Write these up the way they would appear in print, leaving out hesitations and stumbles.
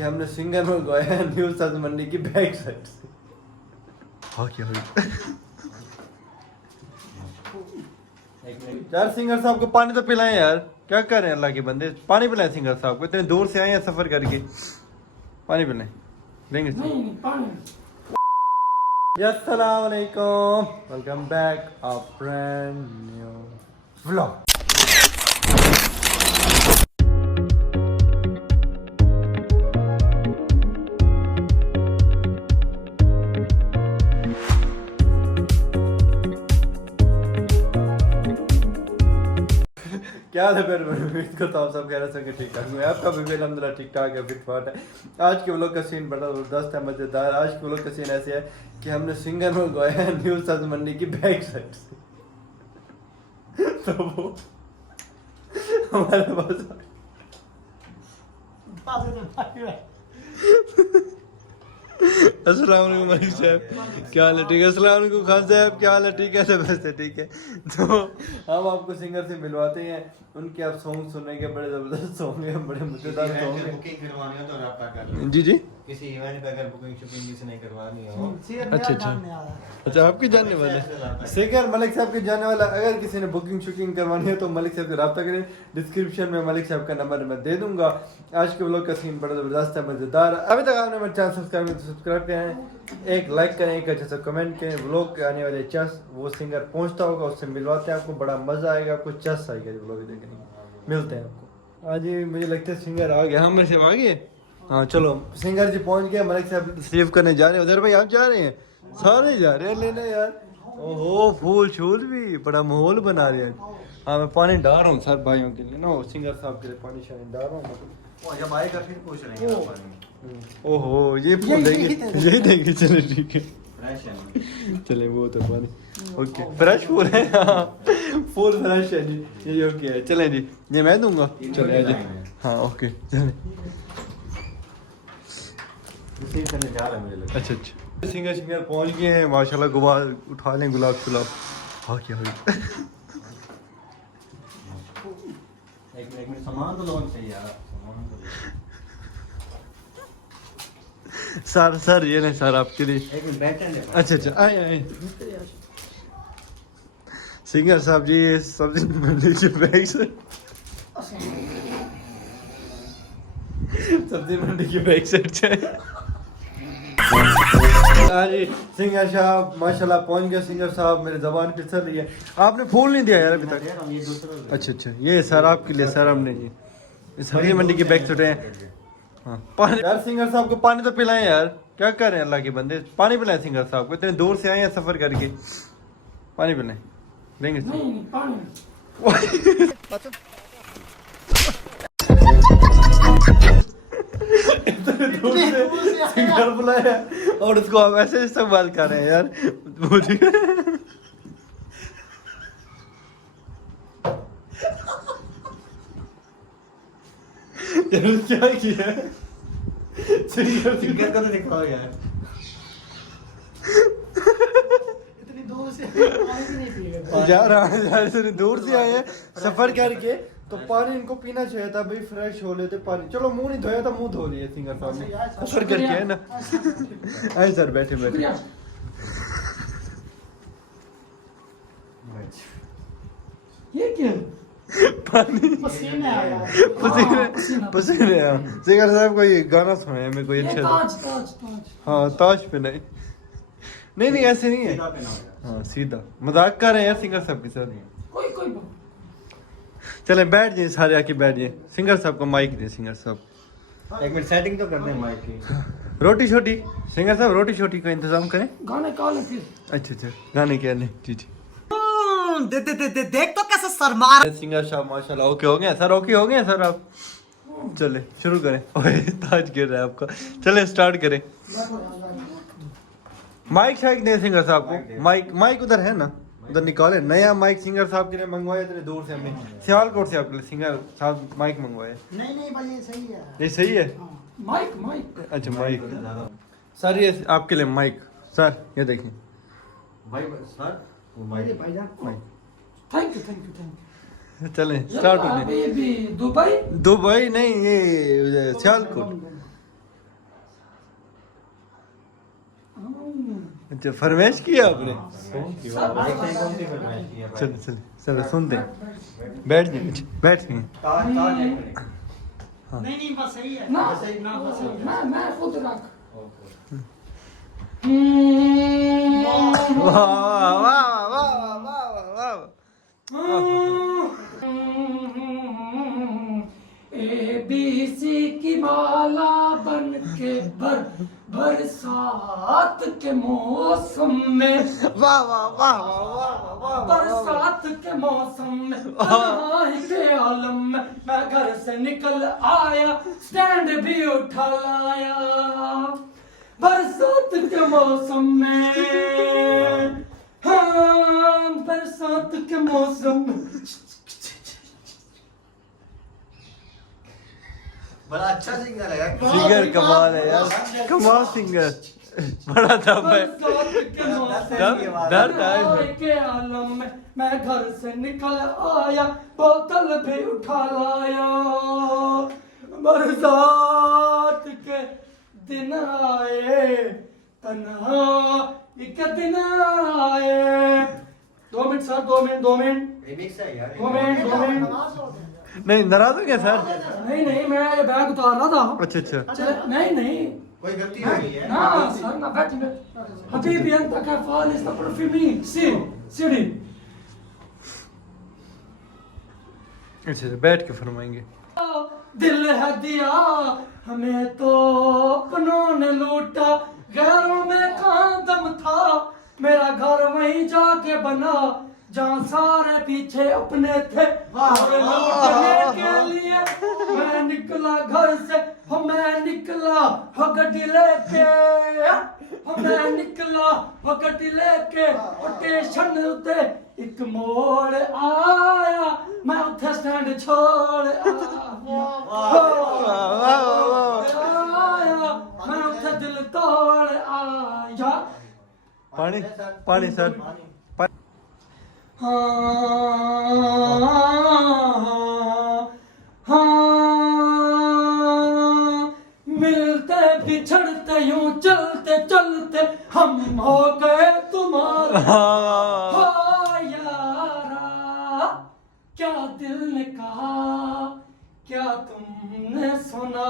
कि हमने सिंगर मंगवाया है न्यू सब्जी मंडी की बैक साइड से। हाँ क्या यार सिंगर साहब को पानी तो पिलाएं यार, क्या कर रहे हैं अल्लाह के बंदे, पानी पिलाएं सिंगर साहब को, इतने दूर से आए हैं सफर करके, पानी पिलाएं देंगे। अस्सलाम वालेकुम, welcome back a brand new vlog. क्या हाल है फिर, उम्मीद करता हूँ सब कह रहे हैं ठीक ठाक है, आपका भी अल्हम्दुलिल्लाह ठीक ठाक है, फिट फाट है। आज के व्लॉग का सीन बड़ा ज़बरदस्त है, मज़ेदार। आज के व्लॉग का सीन ऐसे है कि हमने सिंगर मंगवाया है न्यू सब्जी मंडी की बैक साइड से। तो वो हमारे अस्सलाम वालेकुम मलिक साहब, क्या हाल है? ठीक है। अस्सलाम वालेकुम खान साहब, क्या हाल है? ठीक है, सब बस ठीक है। तो हम आपको सिंगर से मिलवाते हैं, उनके आप सॉन्ग सुनेंगे, बड़े ज़बरदस्त सॉन्ग हैं, बड़े मज़ेदार सॉन्ग हैं। बुकिंग करवानी हो तो रब्ता कर लो। जी जी, किसी इवेंट पे अगर बुकिंग शूटिंग किसी ने करवानी हो। अच्छा अच्छा अच्छा, आपके जानने वाले सिंगर मलिक साहब के जानने वाला, अगर किसी ने बुकिंग शूटिंग करवानी है तो मलिक साहब से रब्ता करें। डिस्क्रिप्शन में मलिक साहब का नंबर मैं दे दूंगा। आज के व्लॉग का सीन बड़ा ज़बरदस्त है, मज़ेदार। अभी तक आपने मेरा चैनल सब्सक्राइब करें, एक लाइक करें, एक अच्छा सा कमेंट करें। व्लॉग के आने वाले चस वो सिंगर पहुंचता होगा, उससे मिलवाते हैं आपको, बड़ा मज़ा आएगा, आपको चस आएगा व्लॉग देखने। मिलते हैं आपको। आज मुझे लगता है सिंगर आ गया, हम में से आ गए। हाँ चलो, सिंगर जी पहुंच गए, मलिक साहब रिसीव करने जा रहे हैं। उधर भाई आप जा रहे हैं, सारे जा रहे हैं लेने यार। ओहो, फूल छूल भी, बड़ा माहौल बना रहे हैं। हाँ मैं पानी डाल रहा हूँ सर भाइयों के लिए ना, सिंगर साहब के लिए पानी शानी डाल रहा हूँ। जब आएगा फिर पूछ रहे हैं पानी। ओहो, ये फूल देंगे, यही देंगे, चले ठीक है, चले वो तो पानी ओके, फ्रेश फूल है। हाँ फूल फ्रेश है जी, ये ओके है। चले जी, ये मैं दूंगा, चले जी। हाँ ओके चले। अच्छा अच्छा, सिंगर सिंगर पहुंच गए हैं माशाल्लाह। गुबार उठा लें, गुलाब गुलाब। हाँ क्या हुई? एक मिनट सामान तो लोन चाहिए यार, सर सर ये नहीं सर आपके लिए। अच्छा अच्छा, आए आए सिंगर साहब जी, ये सब्जी मंडी के बैग से, सब्जी मंडी की बैक साइड से। जी सिंगर साहब माशाल्लाह पहुंच गए। सिंगर साहब मेरी जबान फिसल रही है, आपने फूल नहीं दिया यार अभी तक। अच्छा अच्छा, ये सर आपके लिए, सर हमने जी सब्जी मंडी की बैग साइड है। हाँ पानी यार, सिंगर साहब को पानी तो पिलाएं यार, क्या कर रहे हैं अल्लाह के बंदे, पानी पिलाएं सिंगर साहब को, इतने दूर से आए हैं सफर करके, पानी पिलाएं देंगे। इतने दूर से सिंगर बुलाया और उसको आप ऐसे इस्तेमाल कर रहे हैं यार, मुझे क्या किया सिंगर का तो दिखाओ यार। इतनी दूर से जा रहा है यार, इतनी दूर से आए हैं सफर करके, तो पानी इनको पीना चाहिए था भाई, फ्रेश हो लेते पानी। चलो मुंह नहीं धोया था, मुंह धो लिए सिंगर साहब ने, सफर करके है ना। आए सर, बैठे बैठे। ये क्या पानी? पसीने आया, पसीने आया। सिंगर साहब कोई गाना सुनाया मेरे को अच्छा। हाँ ताज पे नहीं नहीं ऐसे नहीं है। हाँ सीधा मजाक कर रहे हैं यार सिंगर साहब के साथ। चले बैठ जाइए, सारे आके बैठ जाइए। सिंगर साहब को माइक दे, सिंगर साहब एक मिनट सेटिंग तो कर दें माइक की। रोटी छोटी सिंगर साहब, रोटी छोटी का इंतजाम करें। गाने का ले फिर। अच्छा अच्छा, गाने क्या ले जी जी। देख तो कैसे सर मार। सिंगर साहब माशाल्लाह ओके हो गए सर, ओके हो गए सर आप। चले शुरू करें। ओए ताज गिर रहा है आपका, चले स्टार्ट करें। माइक शाइक दे सिंगर साहब को, माइक माइक उधर है ना, उधर निकाले। नया माइक सिंगर साहब के लिए मंगवाया, इतने दूर से हमने सियालकोट से आपके लिए सिंगर साहब माइक मंगवाया। नहीं भाई ये सही है, ये सही है। माइक माइक अच्छा माइक सर, ये आपके लिए माइक सर, ये देखिए भाई सर माइक भाईजान, thank you thank you thank you. चलें स्टार्ट होने। दुबई दुबई नहीं, ये सियालकोट अच्छा फरमाइश किया आपने? नहीं चलो चलो चलो सुनते हैं। बैठ जाइए बैठ जाइए। नहीं बस सही है ना सही ना बस सही है मैं खुद रख वाह वाह वाह वाह वाह ABC की माला बन के बरसात के मौसम में वाह वाह वाह वाह वाह बरसात के मौसम में तन्हाई के आलम में मैं घर से निकल आया स्टैंड भी उठा लाया बरसात के मौसम में हाँ बरसात के मौसम में बड़ा अच्छा सिंगर है यार सिंगर कमाल है यार कमाल सिंगर बड़ा दम है दर्द है के आलम में मैं घर से निकल आया बोतल भी उठा लाया बरसात के दिन आए तन्हा एक दिन आए 2 मिनट सर 2 मिनट रिमिक्स है यार 2 मिनट नहीं नाराज हो गया सर? नहीं मैं ये बैग उतार रहा था अच्छा अच्छा चल नहीं कोई गलती हो गई है ना सर ना बैठ हबीबी अंत का फाल इस पर फिमी सीढ़ी अच्छा बैठ के फरमाएंगे। दिल है दिया हमें तो अपनों ने लूटा गैरों में कहाँ दम था मेरा घर वहीं जाके बना जहाँ सारे पीछे अपने थे और लूटने के लिए मैं निकला घर से मैं निकला हगटी लेके मैं निकला हगटी लेके स्टेशन उते एक मोड़ आया मैं उठे स्टैंड छोड़ आया मैं उठे दिल तोड़ आया पानी पानी सर मिलते बिछड़ते यूं चलते चलते हम हो गए तुम्हारे यारा क्या दिल ने कहा क्या तुमने सुना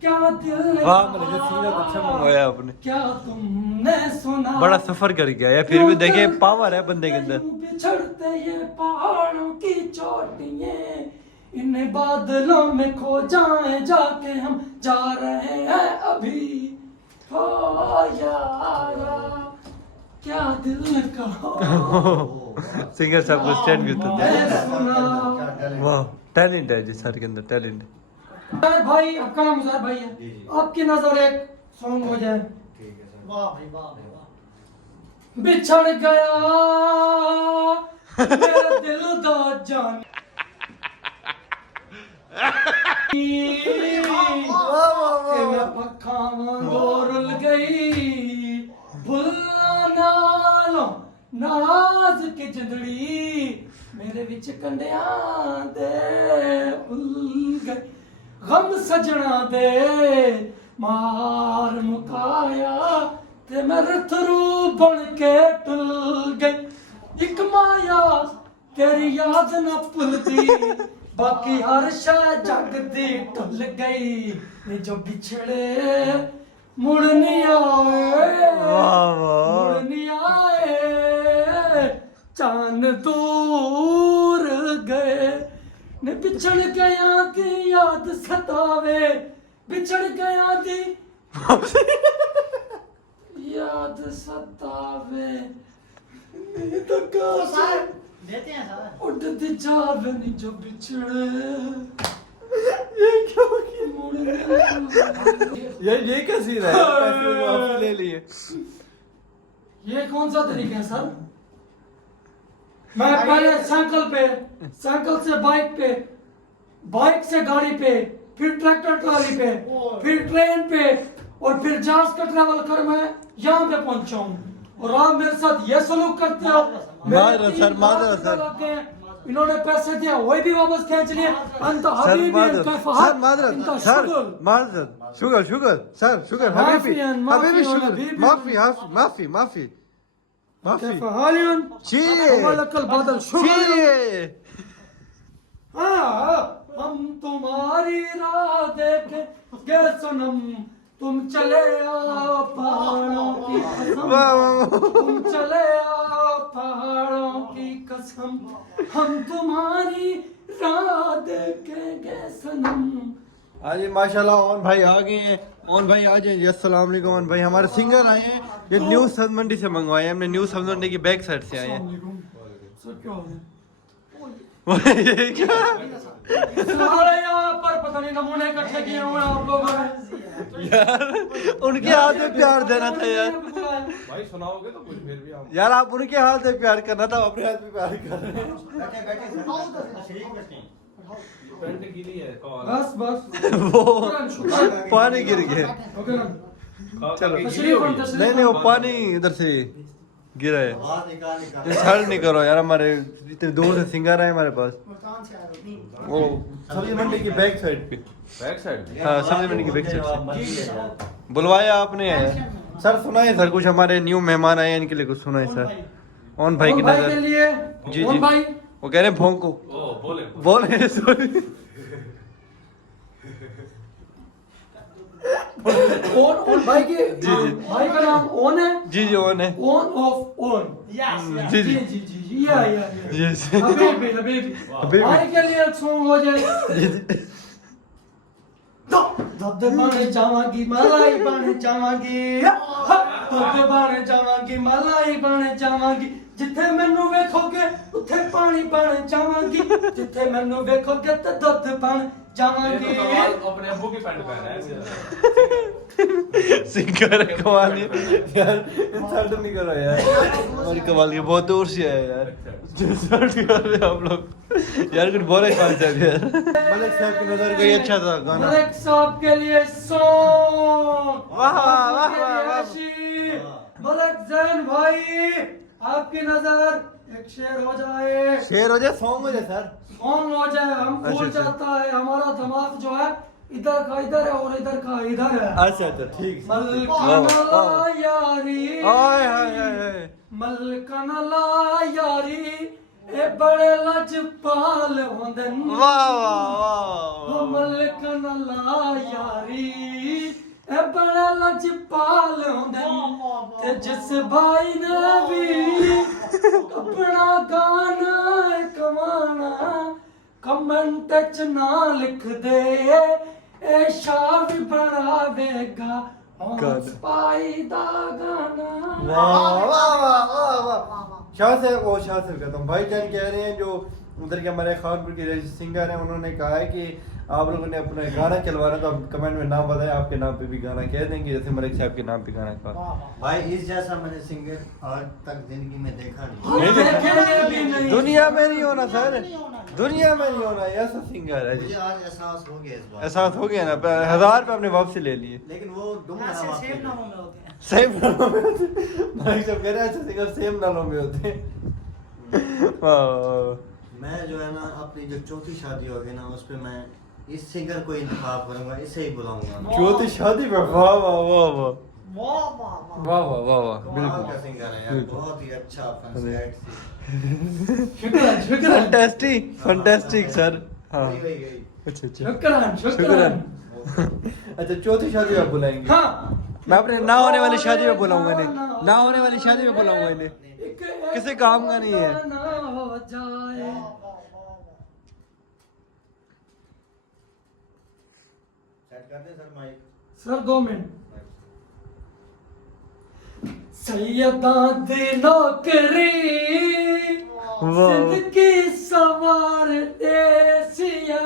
क्या दिल ने वाह मेरे सीना तो अच्छा मंगवाया आपने क्या तुमने सुना बड़ा सफर कर गया है फिर भी देखे पावर है बंदे के अंदर बिछड़ते ये पहाड़ों की चोटियां इन बादलों में खो जाएं जाके हम जा रहे हैं अभी हो यारा क्या दिल ने कहा सिंगर साहब को स्टैंड भी होता मैं सुना है वाह टैलेंट है जी सर के अंदर टैलेंट है। यार भाई आपका नाम मुज़ार भाई है आपकी नजर एक सॉन्ग हो जाए वाह भाई वाह बिछड़ गया मेरा दिल दा जान मैं पक्का रुल गई भुल्ला नालों नाज के जिंदड़ी मेरे विच कंडियां दे भुल गई गम सजना दे मार मुकाया ते मैं रथरू बन के टुल गई एक माया तेरी याद न भुलदी बाकी हर शय जग दी टुल गई ये जो बिछड़े मुड़ नहीं आए मुड़ नहीं आए चांद दूर गए ने बिछड़ गया की याद सतावे बिछड़ गया दी याद सतावे नहीं तो कैसे देते हैं सर उड़ती जावे नहीं जो बिछड़े ये क्यों की मुड़ ये क्या सीन है पैसे तो आपसे ले लिए ये कौन सा तरीका है सर मैं पहले साइकिल से बाइक पे बाइक से गाड़ी पे फिर ट्रैक्टर ट्रॉली पे फिर ट्रेन पे और फिर जहाज का ट्रैवल कर मैं यहाँ पे पहुंचा हूँ और आप मेरे साथ ये सलूक करते हो माजरत सर, माजरत सर। इन्होंने पैसे दिया वही भी वापस खींच लिए अंत हबीबी सर माजरत सर माजरत शुगर शुगर सर शुगर हबीबी हबीबी शुगर माफी माफी माफी माफी हालियन जी वलकल बदल शुगर जी हाँ, हम तुम्हारी राह देखे गे सनम तुम चले आओ पहाड़ों की कसम वाह वाह तुम चले आओ पहाड़ों की कसम हम तुम्हारी राह देखेंगे सनम। आज माशाल्लाह ओन भाई आ गए हैं। ओन भाई आ जाइए। अस्सलाम वालेकुम ओन भाई। हमारे सिंगर आए हैं, ये न्यू सब्ज मंडी से मंगवाए हैं हमने। न्यू सब्ज मंडी की बैक साइड से आए हैं। सर क्या हो गया? ये क्या? सारे यहाँ पर पता नहीं नमूने इकट्ठे किए हुए हैं आप लोगों ने यार उनके हाथ में प्यार देना था यार। भाई सुनाओगे तो कुछ फिर भी हम यार आप उनके हाथ में प्यार करना था, अपने हाथ में प्यार कर रहे हैं। बैठे बैठे सर शरीक बैठे पेंट गीली है कॉल बस बस वो पानी गिर गए। ओके चलो तशरीफ नहीं नहीं वो पानी इधर से गिरा है। आवाज निकाल निकाल ये हल नहीं करो यार, हमारे इतने दूर से सिंगर आए हमारे पास। वो सब्जी मंडी की बैक साइड पे। बैक साइड हाँ सब्जी मंडी की बैक साइड से बुलवाया आपने है। सर सुनाए सर कुछ, हमारे न्यू मेहमान आए हैं इनके लिए कुछ सुनाए सर। ओन भाई की भाई के नजर लिए जी ओन जी भाई वो कह रहे हैं भोंको ओ बोले बोले सॉरी ओन भाई के जी, जी। भाई का नाम ओन है जी जी ओन है ओन ऑफ ओन जी जी जी जी जी जी या यस हबीबी हबीबी हबीबी। भाई के लिए एक सॉन्ग हो जाए। जी जी दुध बन जावांगी मलाई बन जावांगी दुध बन जावांगी मलाई बन जावांगी जिथे मैनू वेखोगे उथे पानी बन जावांगी जिथे मैनू वेखोगे ते दुध बन ये जावांगी। तो कमाल अपने अब्बू की पैंट पहना है सिंगर कमाल यार इंसल्ट नहीं करो यार। और कमाल की बहुत दूर से आए यार, इंसल्ट कर रहे हो आप लोग यार। कुछ बोले खान साहब यार। मलिक साहब की नजर गई अच्छा था गाना। मलिक साहब के लिए सॉन्ग वाह, वाह, वाह, वाह। मलिक जैन भाई आपकी नजर एक शेर हो जाए शेर हो जाए सॉन्ग हो जाए सर। सॉन्ग हो जाए हम अच्छा, भूल अच्छा। जाता है हमारा दिमाग जो है इधर का इधर है और इधर का इधर है। अच्छा अच्छा ठीक वाह, मलकनला वाह। यारी आय हाय हाय हाय। मलकनला यारी ए बड़े लजपाल होंदे वाह वाह वाह मलकनला यारी ए बड़े लजपाल होंदे ते जिस भाई ने भी अपना गाना कमाना कमेंट च ना लिख दे ए शाह बनावेगा पाई दा गाना। वाह वाह वाह वाह वाह। शाह साहब वो शाह साहब कहता हूँ भाईजान कह रहे हैं जो उधर के हमारे खानपुर के सिंगर हैं, उन्होंने कहा है कि आप लोगों ने अपना गाना चलवाना तो आप कमेंट में नाम बताएं, आपके नाम पे भी गाना कह देंगे जैसे मलिक साहब के नाम पे गाना का। भाई इस जैसा मैंने सिंगर आज तक जिंदगी में देखा हम नहीं। देखेंगे भी नहीं। दुनिया में नहीं होना सर, दुनिया में नहीं होना, ऐसा सिंगर है मुझे जी। आज एहसास हो गया इस बात। एहसास हो गया ना, 1000 पे अपने वापसी ले लिए। लेकिन वो दुमड़ा सेम नामों में होते हैं। सेम नालों में होते मलिक साहब कह रहे हैं अच्छा सिंगर सेम नालों में होते हैं। वाह मैं जो है ना अपनी जो चौथी शादी होगी ना उस पे मैं इस सिंगर को इंतखाब करूंगा, इसे ही बुलाऊंगा। चौथी शादी पे वाह वाह वाह वाह वाह वाह वाह। वाह वाह वाह वाह कमाल बिल्कुल का सिंगर है यार, बिल्कुल। बहुत ही अच्छा फंस शुक्रान शुक्रान फैंटास्टिक फैंटास्टिक सर। हाँ वही वही अच्छा अच्छा शुक्रान शुक्रान। शुक्रान। अच्छा चौथी शादी आप बुलाएंगे। हाँ मैं अपने ना होने वाली शादी में बुलाऊंगा इन्हें, ना होने वाली शादी में बुलाऊंगा इन्हें। किसी काम का नहीं है। ना हो जाए। सेट कर दे सर माइक। सर 2 मिनट। सैयदा दी नौकरी जिंदगी सवार देसिया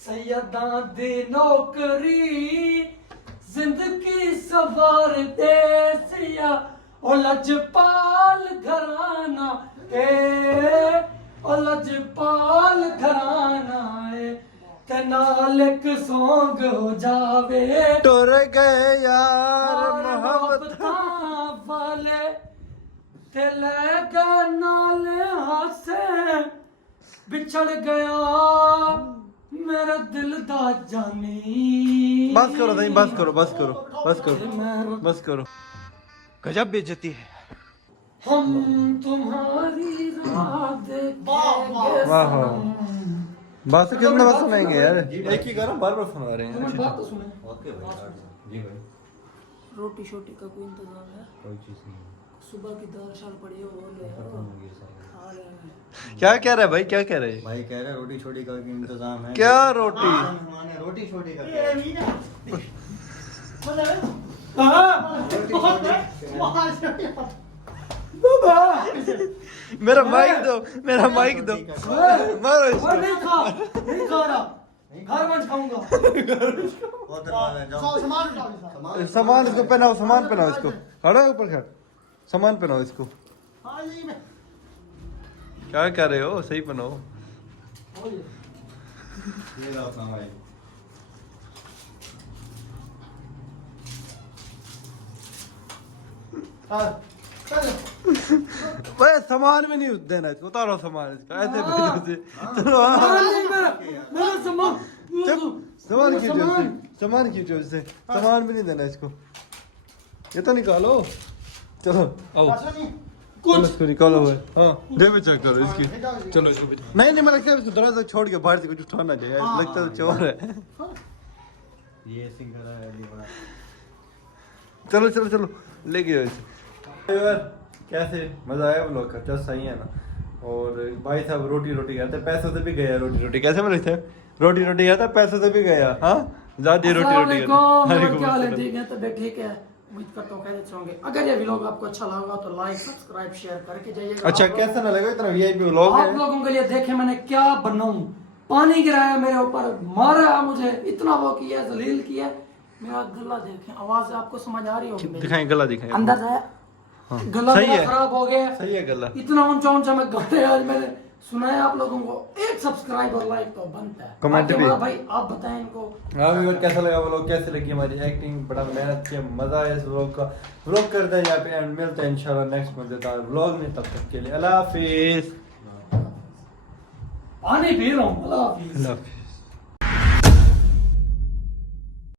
सैयदा दी नौकरी जिंदगी सवार देसिया ओ लजपाल घराना ए ओ लजपाल घराना ए ते नाल एक सॉन्ग हो जावे टुर गए यार मोहब्बत वाले ते ले गा नाल हासे बिछड़ गया मेरा दिल दा जानी। बस करो नहीं, बस करो बस करो बस करो बस करो। गजब बेइज्जती है। हम तुम्हारी राह देखेंगे वाह वाह। सनम। बस कितना बार सुनाएंगे यार, एक ही गाना बार बार सुना रहे तुम्हें बात तो हैं। सुने। ओके भाई जी भाई रोटी शोटी का कोई इंतजाम है? कोई चीज़ नहीं सुबह की दाल शाल पड़ी है वो ले आओ। खत्म हो गया सारा। खा रहे हैं। क्या कह रहे हैं भाई, क्या कह रहे हैं? भाई कह रहे रोटी छोटी का भी इंतजाम है। क्या रोटी? मेहमान है, रोटी छोटी का क्या है? रोटी छोटी मेरा माइक दो, मेरा माइक दो। मारो इसको। और नहीं खा रहा, घर में खाऊंगा। उधर वाले जाओ। सामान इसको पहनाओ, सामान पहनाओ इसको। खड़ा ऊपर खड़, सामान पहनाओ इसको। क्या कर रहे हो, सही पहनाओ। ये लो अपना भाई। भाई सामान भी नहीं देना इसको, उतारो सामान इसका, ऐसे भेजो से। चलो हाँ। मेरा सामान चुप, सामान खींचो इससे, सामान खींचो इससे, सामान भी नहीं देना इसको। ये तो निकालो। चलो आओ, चलो इसको निकालो भाई। हाँ दे में चेक करो इसकी। चलो इसको नहीं नहीं, मैं लगता है इसको दरवाजा छोड़ के बाहर से कुछ उठाना चाहिए, लगता है चोर है। ये सिंगर है अली बड़ा। चलो चलो चलो लेके जाओ इसे। यार कैसे मजा आया व्लॉग का? चल सही है ना। और भाई साहब रोटी रोटी गया था, पैसों से भी गया रोटी रोटी। कैसे बोले थे? रोटी रोटी गया था, पैसों से भी गया। हाँ ज्यादा रोटी रोटी गया था। क्या हाल है? ठीक है, तबीयत ठीक है? उम्मीद करता हूँ खैरियत से होंगे। अगर ये व्लॉग आपको अच्छा लगा तो लाइक सब्सक्राइब शेयर करके जाइएगा। अच्छा कैसा ना लगा, इतना वीआईपी व्लॉग आप है। लोगों के लिए देखे मैंने क्या बनाऊं। पानी गिराया मेरे ऊपर, मारा मुझे, इतना वो किया, जलील किया। मेरा गला देखें, आवाज आपको समझ आ रही होगी मेरी? दिखाएं गला, दिखाएं। अंदर आया हाँ, गला सही मेरा है, खराब हो गया। सही है गला। इतना ऊंचा ऊंचा मैं गाने आज मैंने सुनाया आप लोगों को। एक सब्सक्राइब और लाइक तो बनता है। कमेंट बाकी भी। बड़ा भाई आप बताएं इनको। हाँ व्यूअर कैसा लगा व्लॉग, कैसे लगी हमारी एक्टिंग? बड़ा मेहनत किया, मजा आया इस व्लॉग का। व्लॉग करते हैं यहाँ पे एंड मिलते हैं इंशाल्लाह नेक्स्ट मजेदार व्लॉग में। तब तक के लिए अल्लाह हाफिज। पानी पी रहा हूँ। अल्लाह हाफिज। अल्लाह हाफिज।